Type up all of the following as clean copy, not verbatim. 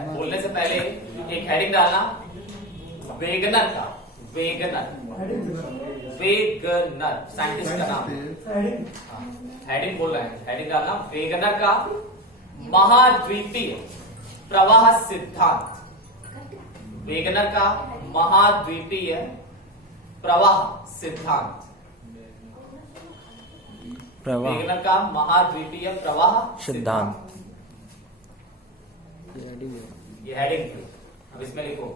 है। बोलने से पहले एक हेडिंग डालना, वेगनर का, वेगनर, वेगनर साइंटिस्ट का नाम। हेडिंग बोल रहे हैं, हेडिंग डालना, वेगनर का महाद्वीपीय प्रवाह सिद्धांत। वेगनर का महाद्वीपीय प्रवाह सिद्धांत। वेगनर का महाद्वीपीय प्रवाह सिद्धांत। ये हेडिंग थी, अब इसमें लिखो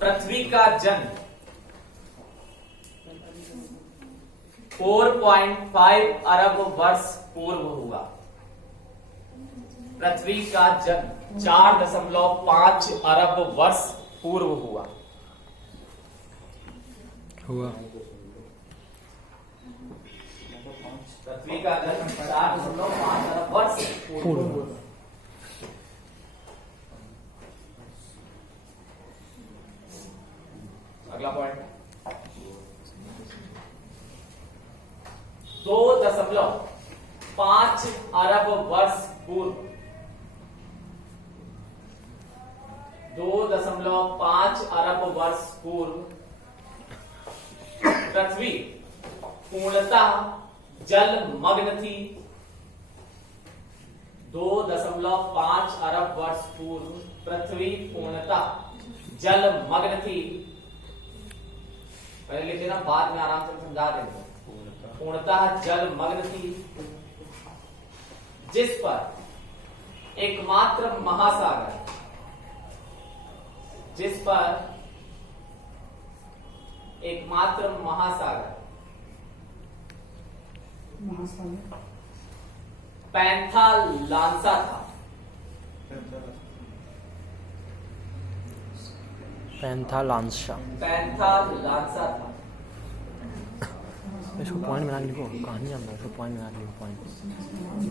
पृथ्वी का जन्म 4.5 अरब वर्ष पूर्व हुआ। पृथ्वी का जन्म 4.5 अरब वर्ष पूर्व हुआ। पृथ्वी का जन्म 4.5 अरब वर्ष पूर्व। अगला पॉइंट, 2.5 अरब वर्ष पूर्व, 2.5 अरब वर्ष पूर्व पृथ्वी पूर्णतः जलमग्न थी। 2.5 अरब वर्ष पूर्व पृथ्वी पूर्णतः जलमग्न थी। पहले लिख लेना, बाद में आराम से समझा देंगे। पूर्णतः जलमग्न थी, जिस पर एकमात्र महासागर, जिस पर एकमात्र महासागर पैंथालांसा था। पैंथालांसा, पैंथालांसा था। इसको पॉइंट बना के लिखो, कहानी हम इसको पॉइंट बना के लिखो, पॉइंट।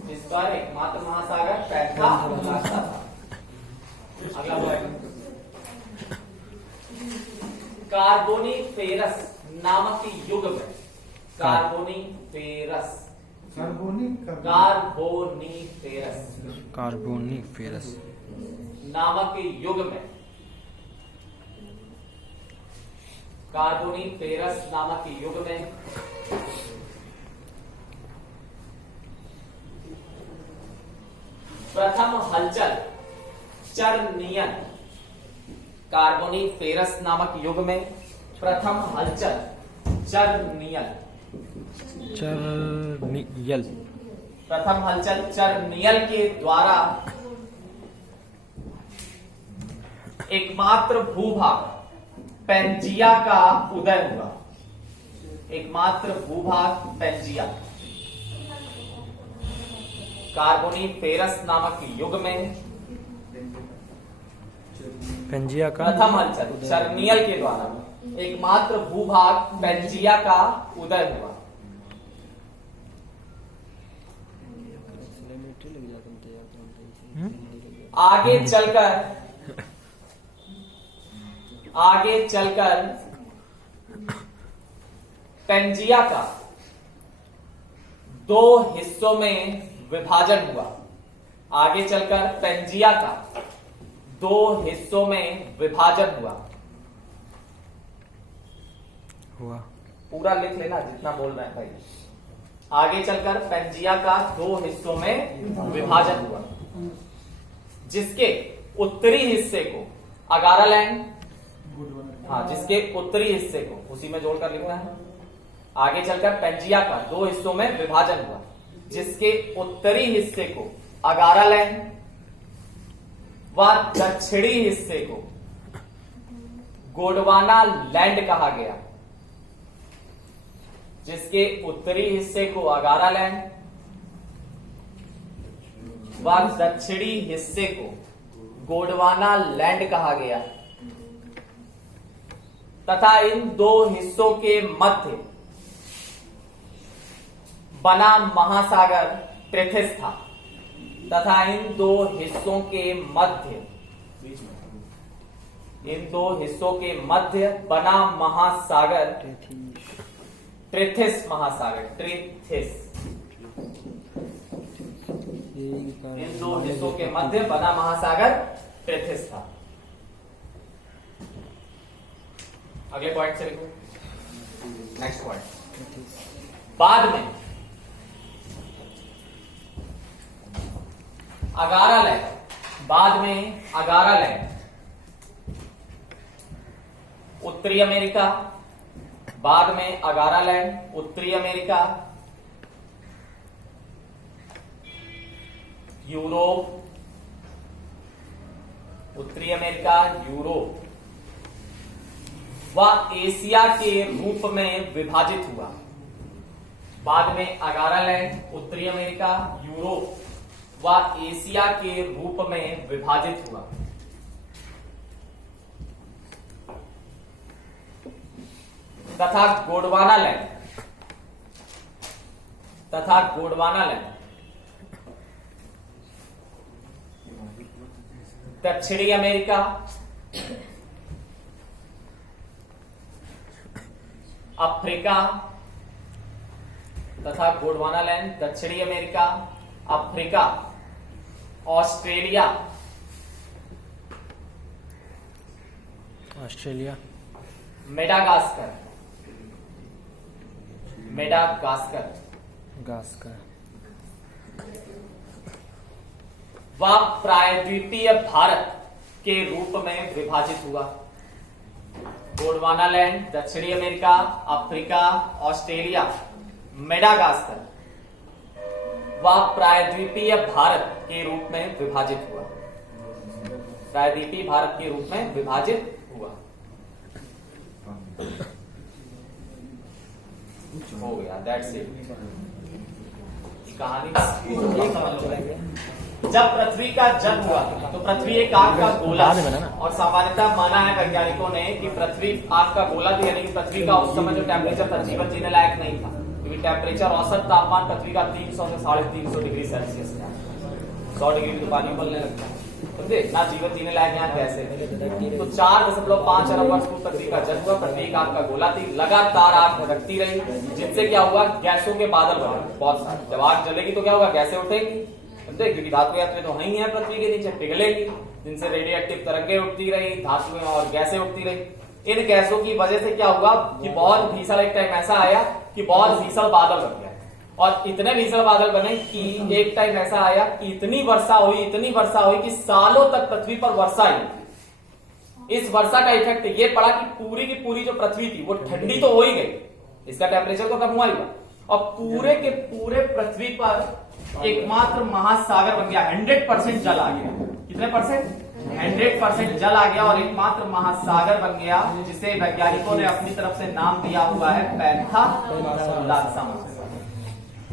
जिस पर एकमात्र महासागर पैंथालांसा था। अगला पॉइंट, कार्बोनीफेरस नामक युग में, कार्बोनीफेरस, कार्बोनीफेरस नामक युग में, कार्बोनीफेरस नामक युग में प्रथम हलचल चरनियन, कार्बोनीफेरस नामक युग में प्रथम हलचल चरनियल, चरनियल, प्रथम हलचल चरनियल के द्वारा एकमात्र भूभाग पेंजिया का उदय हुआ। एकमात्र भूभाग पेंजिया, कार्बोनीफेरस नामक युग में पेंजिया का प्रथम हलचल चरनियल के द्वारा एकमात्र भूभाग पेंजिया का उदय हुआ। आगे चलकर पेंजिया का 2 हिस्सों में विभाजन हुआ। आगे चलकर पेंजिया का 2 हिस्सों में विभाजन हुआ। पूरा लिख लेना जितना बोल रहे हैं भाई। आगे चलकर पेंजिया का 2 हिस्सों में विभाजन हुआ, जिसके उत्तरी हिस्से को अगारालैंड, हाँ, जिसके उत्तरी हिस्से को उसी में जोड़कर लिखना है। आगे चलकर पेंजिया का 2 हिस्सों में विभाजन हुआ, जिसके उत्तरी हिस्से को अगारालैंड व दक्षिणी हिस्से को गोंडवाना लैंड कहा गया। जिसके उत्तरी हिस्से को अगारालैंड व दक्षिणी हिस्से को गोंडवाना लैंड कहा गया तथा इन 2 हिस्सों के मध्य बना महासागर ट्रेथिस था। तथा इन 2 हिस्सों के मध्य, इन 2 हिस्सों के मध्य बना महासागर ट्रेथिस महासागर, ट्रेथिस। इन दो हिस्सों के मध्य बना महासागर ट्रेथिस था। अगले पॉइंट से लिखो, नेक्स्ट पॉइंट। बाद में अगारा लैंड, बाद में अगारा लैंड उत्तरी अमेरिका, बाद में अगारा लैंड उत्तरी अमेरिका, यूरोप, उत्तरी अमेरिका, यूरोप व एशिया के रूप में विभाजित हुआ। बाद में अगारा लैंड उत्तरी अमेरिका, यूरोप व एशिया के रूप में विभाजित हुआ। तथा गोंडवाना लैंड, तथा गोंडवाना लैंड दक्षिणी अमेरिका, अफ्रीका, तथा गोंडवाना लैंड दक्षिणी America, Africa, Australia, Australia, Madagascar, Madagascar गास्कर व प्रायद्वीपीय भारत के रूप में विभाजित हुआ। गोंडवाना लैंड दक्षिणी अमेरिका, अफ्रीका, ऑस्ट्रेलिया, मेडागास्कर व प्रायद्वीपीय भारत के रूप में विभाजित हुआ। प्रायद्वीपीय भारत के रूप में विभाजित हुआ। हो गया, दैट्स इट। कहानी जब पृथ्वी का जन्म हुआ तो पृथ्वी एक आग का गोला और सामान्यतः माना है वैज्ञानिकों ने कि पृथ्वी आग का गोला थी, यानी कि पृथ्वी का उस समय जो टेम्परेचर था जीवन जीने लायक नहीं था, क्योंकि टेम्परेचर औसत तापमान पृथ्वी का 300 से 350 डिग्री सेल्सियस था। 100 डिग्री में तो पानी उबलने लगता है, समझे ना, जीवन जीने लायक यहाँ कैसे। तो 4.5 अरब वर्ष पूर्व पृथ्वी का जन्म हुआ। पृथ्वी एक आग का गोला थी, लगातार आग भड़कती रही, जिनसे क्या हुआ, गैसों के बादल बने बहुत सारे। जब आग जलेगी तो क्या होगा, गैसें उठेगी, समझे, क्योंकि धातु यात्रा तो ही है पृथ्वी के नीचे, पिघलेगी, जिनसे रेडियोएक्टिव तरंगें उठती रही, धातुएं और गैसें उठती रही। इन गैसों की वजह से क्या हुआ कि बहुत भीषण एक टाइम ऐसा आया कि बहुत भीषण बादल बन गया, और इतने भीषण बादल बने कि एक टाइम ऐसा आया कि इतनी वर्षा हुई कि सालों तक पृथ्वी पर वर्षा ही। इस वर्षा का इफेक्ट ये पड़ा कि पूरी की पूरी जो पृथ्वी थी वो ठंडी तो हो ही गई, इसका टेम्परेचर तो कम हुआ ही हुआ, और पूरे के पूरे पृथ्वी पर एकमात्र महासागर बन गया। 100% जल आ गया। कितने परसेंट? 100% जल आ गया और एकमात्र महासागर बन गया, जिसे वैज्ञानिकों ने अपनी तरफ से नाम दिया हुआ है पेंथालूरा समुद्र।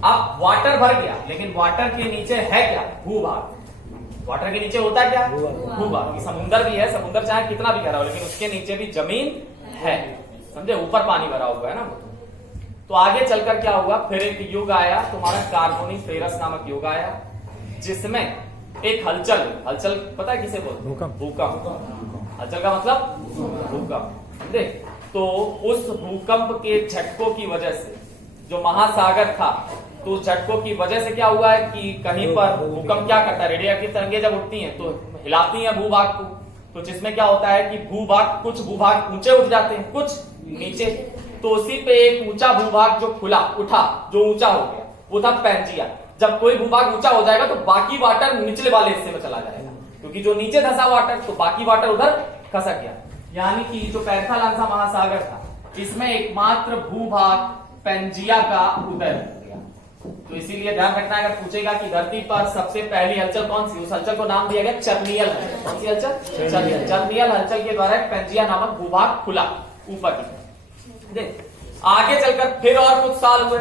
अब वाटर भर गया, लेकिन वाटर के नीचे है क्या, भूभाग। वाटर के नीचे होता है क्या, भूभाग। समुद्र भी है, समुद्र चाहे कितना भी गहरा हो, लेकिन उसके नीचे भी जमीन है, समझे, ऊपर पानी भरा हुआ है ना। तो आगे चलकर क्या हुआ, फिर एक युग आया तुम्हारा कार्बोनिफेरस नामक युग आया, जिसमें एक हलचल पता है किसे बोलते हैं, भूकंप। हलचल का मतलब भूकंप, समझे। तो उस भूकंप के झटकों की वजह से जो महासागर था, तो उस झटकों की वजह से क्या हुआ है कि कहीं पर भूकंप क्या करता है, रेडियोएक्टिव तरंगें जब उठती हैं तो हिलाती हैं भूभाग को, तो जिसमें क्या होता है कि भूभाग, कुछ भूभाग ऊंचे उठ जाते हैं, कुछ नीचे। तो उसी पे एक ऊंचा भूभाग जो उठा, जो ऊंचा हो गया, वो था पैंजिया। जब कोई भूभाग ऊंचा हो जाएगा तो बाकी वाटर निचले वाले हिस्से में चला जाएगा, क्योंकि जो नीचे धंसा वाटर, तो बाकी वाटर उधर खसक गया। यानी कि जो पेंथालूरा महासागर था, इसमें एकमात्र भूभाग पैंजिया का उदय हो गया। तो इसीलिए ध्यान रखना, अगर पूछेगा कि धरती पर सबसे पहली हलचल कौन सी, उस हलचल को नाम दिया गया चर्नियल हलचल। कौन सी हलचल? चर्नियल हलचल के द्वारा पैंजिया नामक भूभाग खुला ऊपर की। आगे चलकर फिर और कुछ साल हुए,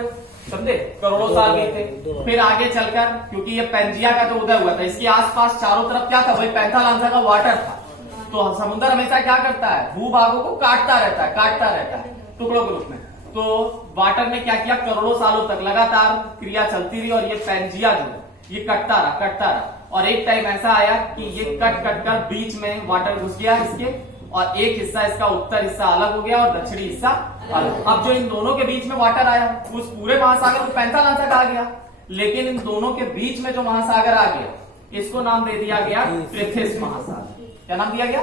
समझे, करोड़ों साल गए थे। फिर आगे चलकर, क्योंकि ये पैंजिया का जो उदय हुआ था, इसके आसपास चारों तरफ क्या था, वही पेंथालूरा का वाटर था। तो समुद्र हमेशा क्या करता है, भूभागों को काटता रहता है टुकड़ों के रूप में। तो वाटर ने क्या किया, करोड़ों सालों तक लगातार क्रिया चलती रही, और ये पैंजिया जो है ये कटता रहा, और एक टाइम ऐसा आया कि ये कट कर बीच में वाटर घुस गया इसके, और एक हिस्सा इसका उत्तर हिस्सा अलग हो गया और दक्षिणी हिस्सा अलग। अब जो इन दोनों के बीच में वाटर आया, उस पूरे महासागर को पेंथालूरा कहा गया। लेकिन इन दोनों के बीच में जो महासागर आ गया, इसको नाम दे दिया गया ट्रेथिस महासागर। क्या नाम दिया गया?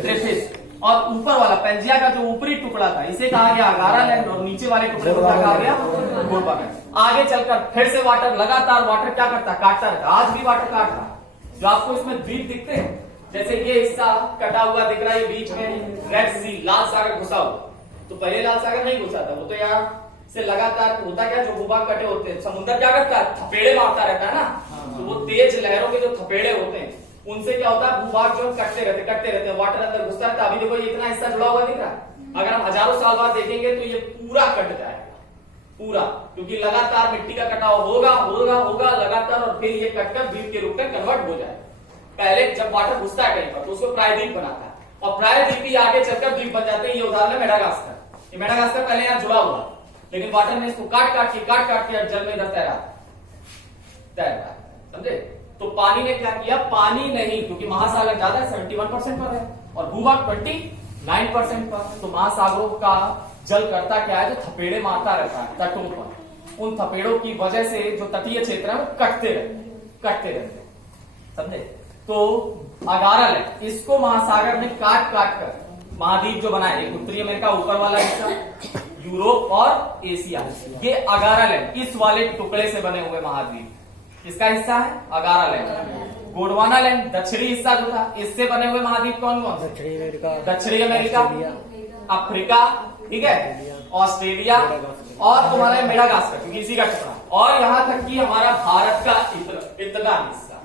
ट्रेथिस। और ऊपर वाला पेंजिया का जो ऊपरी टुकड़ा था, इसे कहा गया अगारा लैंड, और नीचे वाले टुकड़े को कहा गया गोडवाना। आगे चलकर फिर से वाटर, लगातार वाटर क्या करता? काटता रहता। आज भी वाटर काट रहा। जो आपको इसमें द्वीप दिखते हैं, जैसे ये हिस्सा कटा हुआ दिख रहा है, बीच में रेड सी, लाल सागर घुसा हुआ। तो पहले लाल सागर नहीं घुसा था, वो तो यहाँ से लगातार होता क्या, जो भूभाग कटे होते हैं, समुद्र क्या करता है? थपेड़े मारता रहता है ना। तो वो तेज लहरों के जो थपेड़े होते हैं, उनसे क्या होता है? भूभाग जो कटते रहते हैं, वाटर अंदर घुसता रहता है। अभी देखो ये इतना हिस्सा जुड़ा हुआ दिख रहा है। अगर हम हजारों साल बाद देखेंगे तो ये पूरा कट जाएगा, पूरा, क्योंकि लगातार मिट्टी का कटाव होगा लगातार, और फिर ये कटकर द्वीप के रूप में कन्वर्ट हो जाएगा। पहले जब वाटर घुसता है कहीं पर तो उसको प्रायद्वीप बनाता है, और प्रायद्वीप ही आगे चलकर द्वीप बन जाते हैं। ये उदाहरण है मेडागास्कर। ये मेडागास्कर पहले यहाँ जुड़ा हुआ, लेकिन वाटर ने इसको काट काट के जल में इधर तैरा, समझे? तो पानी ने क्या किया? पानी नहीं, क्योंकि महासागर ज्यादा है, 71% पर है, और भूभाग 29% पर। तो महासागरों का जल करता क्या है? जो थपेड़े मारता रहता है तटों पर, उन थपेड़ों की वजह से जो तटीय क्षेत्र है वो कटते रहते, समझे? तो अगारा लैंड, इसको महासागर में काट कर महाद्वीप जो बनाए, एक उत्तरी अमेरिका ऊपर वाला हिस्सा, यूरोप और एशिया, ये अगारा लैंड, इस वाले टुकड़े से बने हुए महाद्वीप, किसका हिस्सा है? अगारा लैंड। गोडवाना लैंड दक्षिणी हिस्सा जो था, इससे बने हुए महाद्वीप कौन कौन? दक्षिणी अमेरिका, अफ्रीका, ठीक है, ऑस्ट्रेलिया, और तुम्हारा मेडागास्कर, क्योंकि इसी का टुकड़ा, और यहां तक कि हमारा भारत का इतना हिस्सा,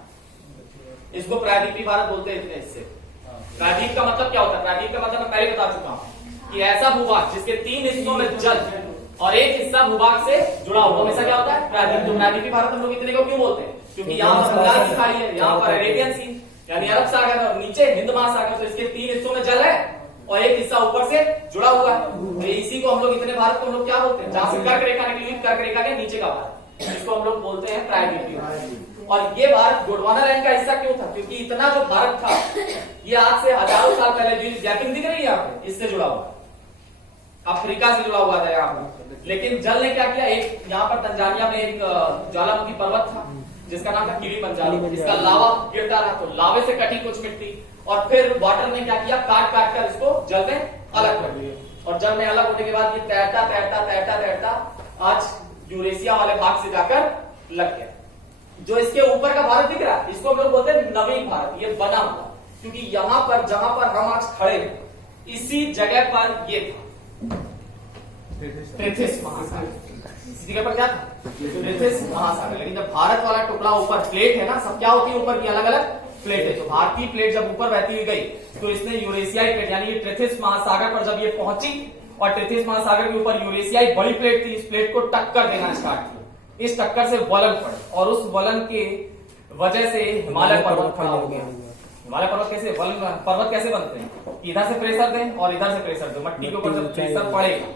इसको प्रायद्वीपीय भारत बोलते हैं। इतने हिस्से, प्रायद्वीप का मतलब क्या होता है? प्रायद्वीप का मतलब मैं पहले बता चुका हूं कि ऐसा भूभाग जिसके 3 हिस्सों में जल और एक हिस्सा भूभाग से जुड़ा हुआ, हमेशा क्या होता है? प्रायद्वीप। तो प्रायद्वीपीय भारत हम लोग इतने को क्यों बोलते हैं? क्योंकि यहाँ पर बंगाल की खाड़ी है, यहाँ पर अरेबियन सी यानी अरब सागर, और नीचे हिंद महासागर। तो इसके 3 हिस्सों में जल है और एक हिस्सा ऊपर से जुड़ा हुआ है। तो इसी को हम लोग, इतने भारत को हम लोग क्या बोलते हैं? जहां से कर्क रेखा निकली, कर्क रेखा के नीचे का भारत, इसको हम लोग बोलते हैं प्रायद्वीपीय भारत। और ये भारत गोडवाना लैंड का हिस्सा क्यों था? क्योंकि इतना जो भारत था, ये आज से हजारों साल पहले, जो गैपिंग दिख रही है यहाँ पे, इससे जुड़ा हुआ, अफ्रीका से जुड़ा हुआ था यहाँ पर। लेकिन जल ने क्या किया? एक यहाँ पर तंजानिया में एक ज्वालामुखी पर्वत था जिसका नाम था किलिमंजारो, इसका लावा गिरता रहा, तो लावे से कटी कुछ मिट्टी, और फिर वाटर ने क्या किया? काट कर इसको जल में अलग कर दिया, और जल में अलग होने के बाद ये तैरता आज यूरेशिया वाले भाग से जाकर लग गया। जो इसके ऊपर का भारत दिख रहा है, इसको हम लोग बोलते हैं नवीन भारत। ये बना हुआ, क्योंकि यहां पर जहां पर हम आज खड़े हैं, इसी जगह पर ये था ट्रेथिस महासागर। इसी जगह पर क्या था? ट्रेथिस महासागर। लेकिन जब भारत वाला टुकड़ा ऊपर, प्लेट है ना, सब क्या होती है ऊपर की? अलग अलग प्लेट है। तो भारतीय प्लेट जब ऊपर बहती हुई गई, तो इसने यूरेशियाई प्लेट यानी ये ट्रेथिस महासागर पर जब ये पहुंची, और ट्रेथिस महासागर के ऊपर यूरेशियाई बड़ी प्लेट थी, इस प्लेट को टक्कर देना स्टार्ट किया। इस टक्कर से वलन पड़े, और उस वलन के वजह से हिमालय पर्वत खड़ा हो गया। हिमालय पर्वत कैसे, वलन पर्वत कैसे बनते हैं? इधर से प्रेशर दें और इधर से प्रेशर दें, मट्टी के ऊपर जब प्रेशर पड़ेगा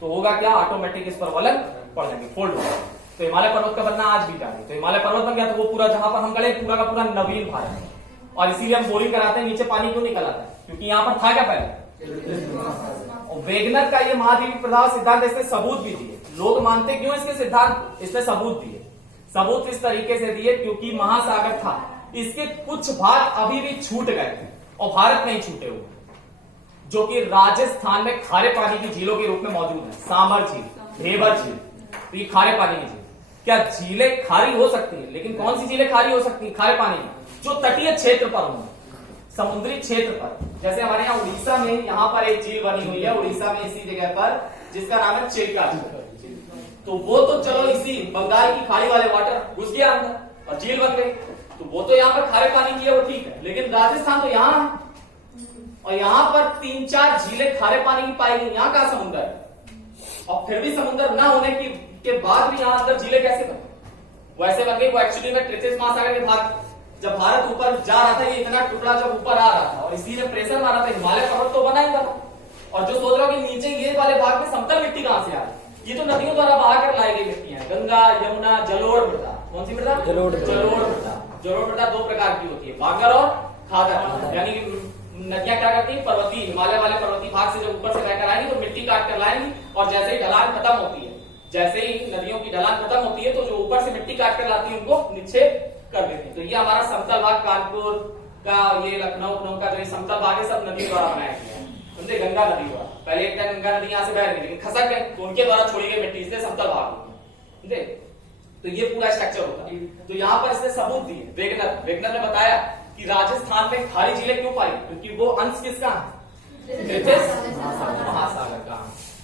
तो होगा क्या? ऑटोमेटिक इस पर वलन पड़ जाएंगे, फोल्ड होगा। तो हिमालय पर्वत का बनना आज भी जारी है। तो हिमालय पर्वत बन गया, तो वो पूरा जहां पर हम खड़े, पूरा का पूरा नवीन भारत है। और इसीलिए हम बोरिंग कराते हैं, नीचे पानी क्यों निकल आता है? क्योंकि यहाँ पर था क्या पहले? वेगनर का ये महाद्वीप प्रभाव सिद्धांत, इसने सबूत भी दिए। लोग मानते क्यों इसके सिद्धांत? इसने सबूत दिए। सबूत इस तरीके से दिए क्योंकि महासागर था, इसके कुछ भाग अभी भी छूट गए थे और भारत में ही छूटे हुए, जो कि राजस्थान में खारे पानी की झीलों के रूप में मौजूद है। सामर झील, ढेबर झील, तो ये खारे पानी की झील। क्या झीलें खारी हो सकती है? लेकिन कौन सी झीलें खारी हो सकती है खारे पानी की? जो तटीय क्षेत्र पर होंगे, समुद्री क्षेत्र पर। जैसे हमारे यहाँ उड़ीसा में यहाँ पर एक झील बनी हुई है, उड़ीसा में इसी जगह पर, जिसका नाम है चिल्का। तो वो तो चलो इसी बंगाल की खाड़ी वाले वाटर घुस गया अंदर और झील बन गई, तो वो तो यहाँ पर खारे पानी की है, वो ठीक है। लेकिन राजस्थान तो यहाँ है, और यहाँ पर 3-4 झीलें खारे पानी की पाई गई। यहाँ का समुद्र है, और फिर भी समुद्र न होने के बाद भी यहाँ अंदर झीलें कैसे बन गई? वैसे बन गई। वो एक्चुअली में ट्रेथिस महासागर के भाग, जब भारत ऊपर जा रहा था, ये इतना टुकड़ा जब ऊपर आ रहा था और इसी ने प्रेशर मारा था, हिमालय पर्वत तो बना ही था। और जो सोच रहा हो कि नीचे ये वाले भाग में समतल मिट्टी कहां से आ रही? ये तो नदियों द्वारा बहा कर लाई गई मिट्टी है। गंगा, यमुना, जलोढ़ मृदा। कौन सी मृदा? जलोढ़ मृदा। जलोढ़ मृदा 2 प्रकार की होती है, बागर और खादर। यानी नदियां क्या करती है? पर्वतीय, हिमालय वाले पर्वतीय भाग से जब ऊपर से बहकर आएंगी तो मिट्टी काट कर लाएंगी, और जैसे ही ढलान खत्म होती है, जैसे ही नदियों की ढलान खत्म होती है तो जो ऊपर से मिट्टी काट कर लाती है उनको निक्षेप कर देती है। तो ये हमारा समतल भाग कानपुर का, ये लखनऊ का जो ये समतल भाग है सब नदी द्वारा बनाया गया है, समझे, गंगा नदी द्वारा। पहले एक टाइम गंगा नदी यहाँ से बह रही थी लेकिन खसक गई तो उनके द्वारा छोड़ी गई मिट्टी, इसलिए समतल भाग हो गया, समझे। तो ये पूरा स्ट्रक्चर होता है। तो यहाँ पर इसने सबूत दिए, वेगनर ने बताया कि राजस्थान में खारी झीलें क्यों पाई, क्योंकि वो अंश किसका महासागर का।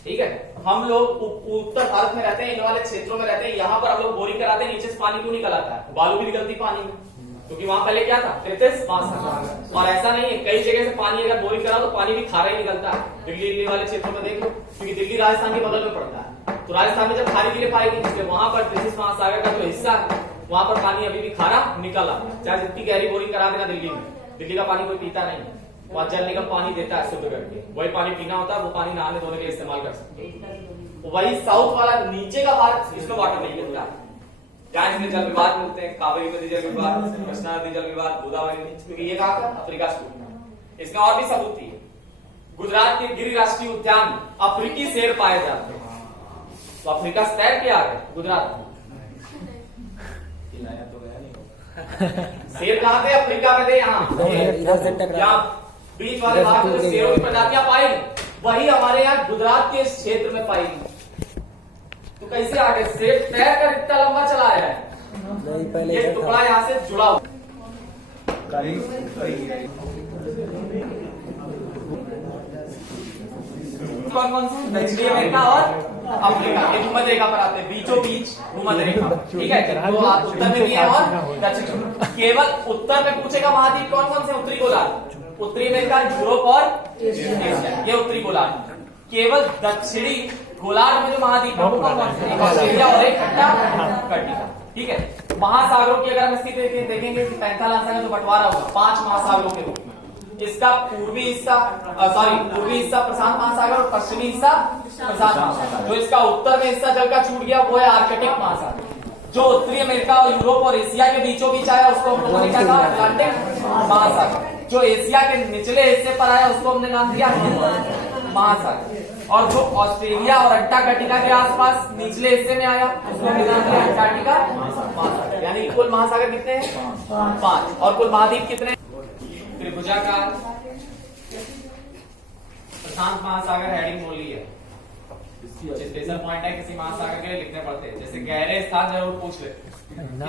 ठीक है, हम लोग उत्तर भारत में रहते हैं, इन वाले क्षेत्रों में रहते हैं, यहाँ पर हम लोग बोरिंग कराते हैं, नीचे से पानी क्यों निकल आता है, बालू भी निकलती पानी में, क्योंकि वहां पहले क्या था, तृतीय महासागर। और ऐसा नहीं है, कई जगह से पानी अगर बोरिंग कराओ तो पानी भी खारा ही निकलता है। दिल्ली वाले क्षेत्रों में देख लो, क्योंकि दिल्ली राजस्थान के बगल में पड़ता है, तो राजस्थान में जब खारी झीलें पाई गई इसलिए वहां पर तृतीय महासागर का जो हिस्सा है वहां पर पानी अभी भी खारा निकल आता है। चाहे जितनी गहरी बोरिंग करा देना दिल्ली में, दिल्ली का पानी कोई पीता नहीं है, वहां जल निगम पानी देता है शुद्ध करके, वही पानी पीना होता है, वो पानी नहाने धोने के लिए इस्तेमाल कर सकते हैं। वही साउथ वाला नीचे का भाग, इसमें वाटर नहीं मिलता, जहां इसमें जल विवाद मिलते हैं, कावेरी नदी जल विवाद, कृष्णा नदी जल विवाद, गोदावरी नदी, क्योंकि ये कहा था अफ्रीका से। इसका और भी सबूत है, गुजरात के गिर राष्ट्रीय उद्यान में अफ्रीकी शेर पाए जाते हैं। तो अफ्रीका से तैर के आ गए गुजरात में, शेर कहाँ थे, अफ्रीका में थे। यहाँ बीच वाले भाग में शेरों की प्रजातियां पाई, वही हमारे यहाँ गुजरात के क्षेत्र में पाई। तो कैसे आ गए, शेर तैर कर इतना लंबा चला आया है, ये टुकड़ा यहाँ से जुड़ा हुआ। कौन कौन से, दक्षिणी अमेरिका और अफ्रीका, ये भूमध्य रेखा पर आते हैं, बीचों बीच भूमध्य रेखा, ठीक है। तो उत्तर में भी है और दक्षिण में। केवल उत्तर में पूछेगा महाद्वीप कौन कौन से, उत्तरी गोलार्ध, उत्तरी अमेरिका, यूरोप और एशिया, ये उत्तरी गोलार्ध। केवल दक्षिणी गोलार्ध में जो महाद्वीप है वो कौन कौन से, एक ऑस्ट्रेलिया और एक अंटार्कटिका, ठीक है। महासागरों की अगर हम स्थिति देखेंगे कि पैंथालासा का जो बंटवारा होगा 5 महासागरों के रूप में, इसका पूर्वी हिस्सा प्रशांत महासागर और पश्चिमी हिस्सा प्रशांत महासागर। जो इसका उत्तर में हिस्सा जल का छूट गया वो है आर्कटिक महासागर। जो उत्तरी अमेरिका और यूरोप और एशिया के बीचों बीच आया उसको हम लोगों ने क्या कहा, अटलांटिक महासागर। जो एशिया के निचले हिस्से पर आया उसको हमने नाम दिया महासागर। और जो ऑस्ट्रेलिया और अंटार्कटिका के आसपास निचले हिस्से में आया उसको हमने नाम दिया अंटार्कटिका महासागर। यानी कुल महासागर कितने हैं, 5, और कुल महाद्वीप कितने, त्रिभुजाकार। प्रशांत महासागर हेडिंग बोली है, स्पेशल पॉइंट है, किसी महासागर के लिए लिखने पड़ते हैं। जैसे गहरे स्थान जरूर पूछ ले,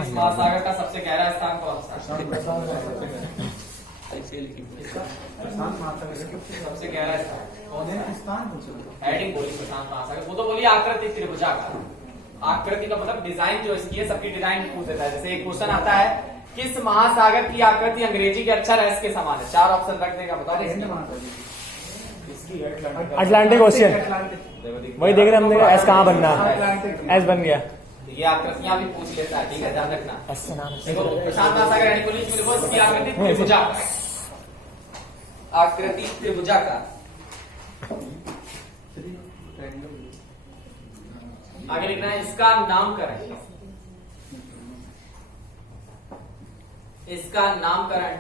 इस महासागर का सबसे गहरा स्थान कौन सा, प्रशांत महासागर सबसे गहरा स्थान, हेडिंग बोली प्रशांत महासागर। वो तो बोली आकृति त्रिभुजाकार, आकृति का मतलब डिजाइन जो इसकी है, सबकी डिजाइन पूछ देता है। जैसे एक क्वेश्चन आता है, किस महासागर की आकृति अंग्रेजी के अक्षर एस के समान है, 4 ऑप्शन रख देगा, बता अटलांटिक ओशियन, वही देख रहे हम, देखा एस कहाँ बनना है, एस बन गया। ये आकृतियां भी पूछ लेता है, ठीक है, ध्यान रखना। देखो प्रशांत महासागर यानी बोली इसकी आकृति त्रिभुजाकार, आकृति त्रिभुजाकार। आगे लिखना है, इसका नामकरण, इसका नामकरण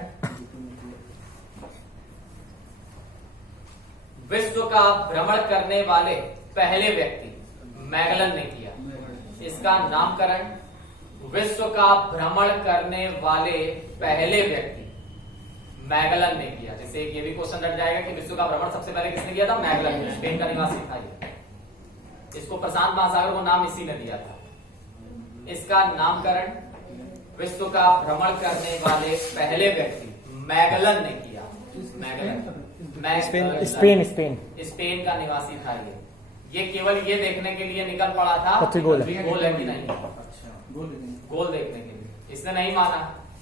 विश्व का भ्रमण करने वाले पहले व्यक्ति मैगलन ने किया। इसका नामकरण विश्व का भ्रमण करने वाले पहले व्यक्ति मैगलन ने किया। जैसे ये भी क्वेश्चन रट जाएगा कि विश्व का भ्रमण सबसे पहले किसने किया था, मैगलन ने, स्पेन का निवासी था ये। इसको प्रशांत महासागर को नाम इसी ने दिया था। इसका नामकरण विश्व का भ्रमण करने वाले पहले व्यक्ति मैगलन ने किया। मैगलन स्पेन का निवासी था ये केवल ये देखने के लिए निकल पड़ा था पृथ्वी गोल है कि नहीं, गोल देखने के लिए। इसने नहीं माना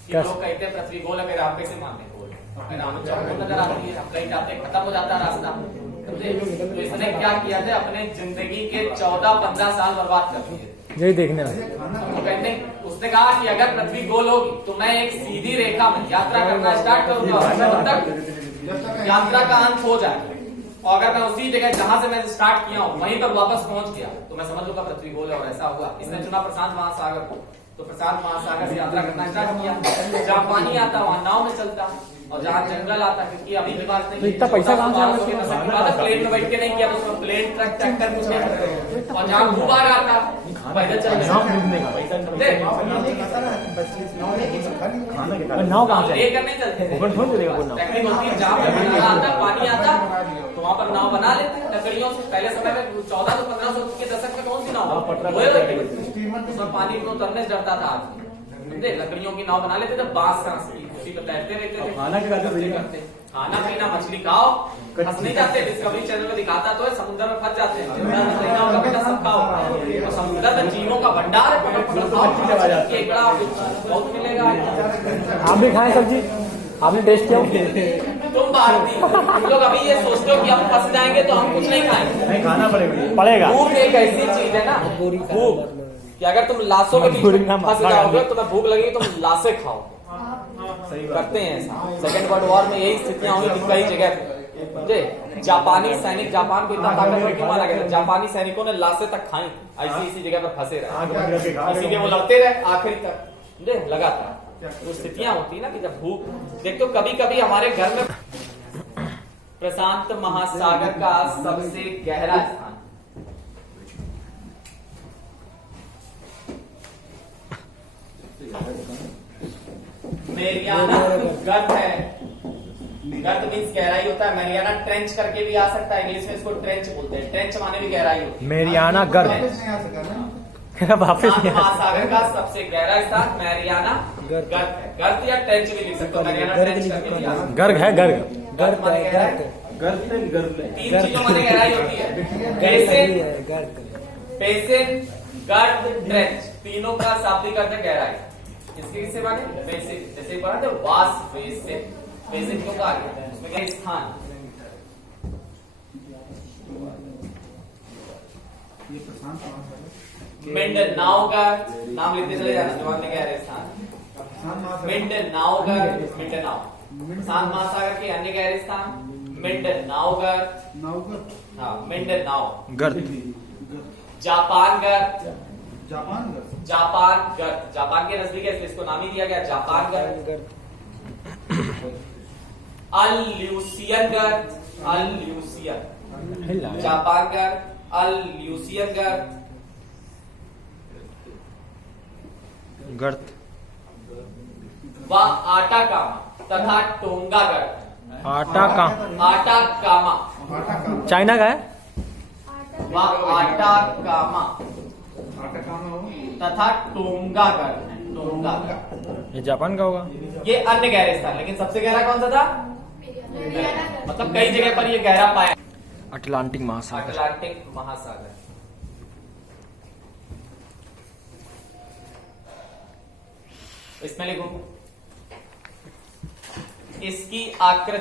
कि लोग कहते हैं पृथ्वी गोल है, फिर आप कैसे मानते गोल है, हमें चौकोर नजर आती है, हम कहीं जाते खत्म हो जाता रास्ता। तो इसने क्या किया था, अपने जिंदगी के 14-15 साल बर्बाद कर दिए यही देखने में। तो कहते उसने कहा कि अगर पृथ्वी गोल होगी तो मैं एक सीधी रेखा में यात्रा करना स्टार्ट करूंगा तब तक यात्रा का अंत हो जाए, और अगर मैं उसी जगह जहां से मैं स्टार्ट किया हूं वहीं पर वापस पहुंच गया तो मैं समझ लूंगा पृथ्वी गोल है। और ऐसा हुआ। इसने चुना प्रशांत महासागर को, तो प्रशांत महासागर से यात्रा करना स्टार्ट किया। जहां पानी आता वहां नाव में चलता, और जहाँ जंगल आता है, क्योंकि अभी की बात नहीं, तो इतना पैसा कहाँ से आना चाहिए? प्लेन में बैठ के नहीं किया तो उसमें प्लेन ट्रक ट्रैक्टर कुछ नहीं करते। और जहाँ भूभाग आता पैदल चल नाव खरीदने का पैसा नाव कहाँ से लेकर नहीं चलते थे। ऊपर थोड़ी चलेगा कोई नाव। टेक्निक होती है, जहाँ पे पानी आता पानी आता तो वहाँ पर नाव बना लेते हैं लकड़ियों से। पहले समय में 1400 1500 के दशक में कौन सी नाव उसमें पानी को उतरने से डरता था आदमी। लकड़ियों की नाव बना लेते थे, बांस का उसी पे तैरते रहते थे। खाना क्या करते? खाना पीना मछली खाओ, फंस नहीं जाते। डिस्कवरी चैनल में दिखाता तो है समुद्र में फंस जाते हैं। बेटा सब खाओ, तो समुद्र में जीवों का भंडार है, केकड़ा बहुत मिलेगा। आप भी खाएं सब्जी, आपने टेस्ट किया? तुम भारतीय तुम लोग अभी ये सोचते हो कि हम फंस जाएंगे तो हम कुछ नहीं खाएंगे। नहीं, खाना पड़ेगा। भूख एक ऐसी चीज है ना, भूख कि अगर तुम लाशों के बीच में फंस जाओगे, तुम्हें भूख लगेगी, तुम लाशें खाओगे। करते हैं ऐसा। सेकेंड वर्ल्ड वॉर में यही स्थितियां हुई थी कई जगह पे। जापानी सैनिक, जापान को इतना ताकतवर क्यों माना गया? जापानी सैनिकों ने लाशें तक खाई, ऐसी इसी जगह पर फंसे रहे, इसीलिए वो लड़ते रहे आखिरी तक लगातार। तो स्थितियां होती है ना कि जब भूख, देखो कभी कभी हमारे घर में प्रशांत महासागर का सबसे गहरा स्थान मेरियाना गर्त है। गर्त मीन्स गहराई होता है। मेरियाना ट्रेंच करके भी आ सकता है, इंग्लिश में इसको ट्रेंच बोलते हैं। ट्रेंच माने भी गहराई होती है। मेरियाना गर्त वापस महासागर का सबसे गहरा स्थान मेरियाना गर्त है। गर्त या ट्रेंच भी लिख सकते हो, मेरियाना ट्रेंच करके भी आ सकते हो। गर्ग है, गर्ग गर्त माने गहराई, तीन चीजों माने गहराई होती है। बेसिन, गर्त, ट्रेंच, तीनों का शाब्दिक अर्थ है गहराई। इसके किससे माने? बेसिन। जैसे पढ़ा था वास बेसिन, बेसिन क्यों कहा गया? उसमें क्या स्थान? मिंडनाउगर, नाम लिखते चले जाना, जवाब में गहरे स्थान। मिंडनाउगर, मिंडनाउ। प्रशांत महासागर के अन्य गहरे स्थान मिंडनाउगर, हाँ मिंडनाउ गर्त। जापान गर्त, जापान जापान के नजदीक है इसलिए इसको नाम ही दिया गया जापान गर्त। अल्यूसियन गर्त, जापान गर्त, अल्यूसियन गर्त। व आटा कामा तथा टोंगा गर्त। आटा कामा चाइना का है। व आटा कामा तथा टोंगा गर्त है। टोंगा ये जापान का होगा। ये अन्य गहरे स्थान, लेकिन सबसे गहरा कौन सा था? मतलब कई जगह पर ये गहरा पाया। अटलांटिक महासागर। अटलांटिक महासागर। इसमें लिखो, इसकी आकृति